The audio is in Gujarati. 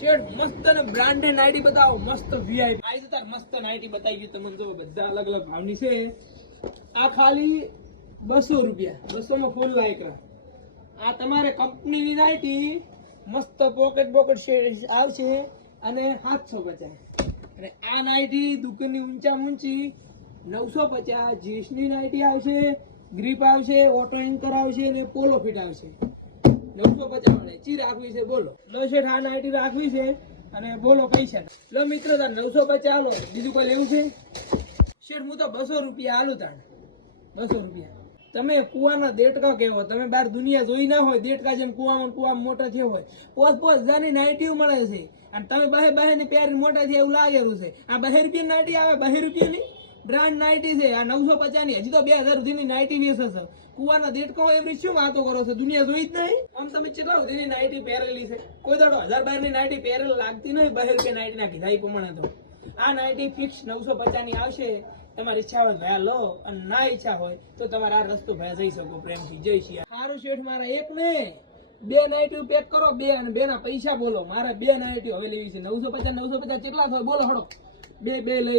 શેઠ મસ્ત ને બ્રાન્ડેડ નાઈટી બતાવો, મસ્ત વીઆઈપી આઈ તો તાર મસ્ત નાઈટી બતાવી ગઈ તમને. જો બધા અલગ અલગ ભાવની છે. આ ખાલી 200 રૂપિયા, 200 માં ફૂલ લાયકા. આ તમારે કંપનીની નાઈટી મસ્ત પોકેટ આવશે અને 750. અને આ નાઈટી દુકાનની ઊંચી 950. જીન્સની નાઈટી આવશે, ગ્રીપ આવશે, ઓટો એન્કર આવશે અને પોલો ફિટ આવશે. 950 મળે. ચી રાખવી છે બોલો? લો શેઠ આ નાઈટી રાખવી છે અને બોલો પૈસા. લો મિત્રો તાર 950 આલો. બીજું કોઈ લેવું છે? શેઠ હું તો 200 રૂપિયા આલું તાણ. 200 રૂપિયા. તમે કુવાના દેડકા કેવો, તમે બહાર દુનિયા જોઈ ના હોય. દેડકા જેમ કુવામાં મોટા થયો હોય. 5,000 ની નાઈટી મળે છે અને તમે બહે ની પહેરીને મોટા થયા એવું લાગેલું છે. આ 2 રૂપિયાની નાઈટી આવે, 2 રૂપિયાની બ્રાન્ડ નાઈટી છે. આ 950 ની. હજી તો 2000 સુધીની નાઈટી વેચે છે. કુવાના દેડકા હોય એવી શું વાતો કરો છો? દુનિયા જોઈ જ નહીં. આમ તમે કેટલા સુધીની નાઈટી પહેરેલી છે? કોઈ દાડો 1000 ની નાઈટી પહેરેલ લાગતી નહીં. 2 રૂપિયા નાઈટી ના કીધા એ પ્રમાણે તો આ નાઈટી ફિક્સ 950 ની આવશે. તમારી ઈચ્છા હોય ભયા લો અને ના ઈચ્છા હોય તો તમારે આ રસ્તો ભયા જઈ શકો પ્રેમથી. જય શ્રી સારું શેઠ. મારા એક ને 2 નાઈટી પેક કરો. 2 અને 2 ના પૈસા બોલો. મારે 2 નાઈટી હવે લેવી છે. 950 કેટલા થાય બોલો હડો. 2 લઈ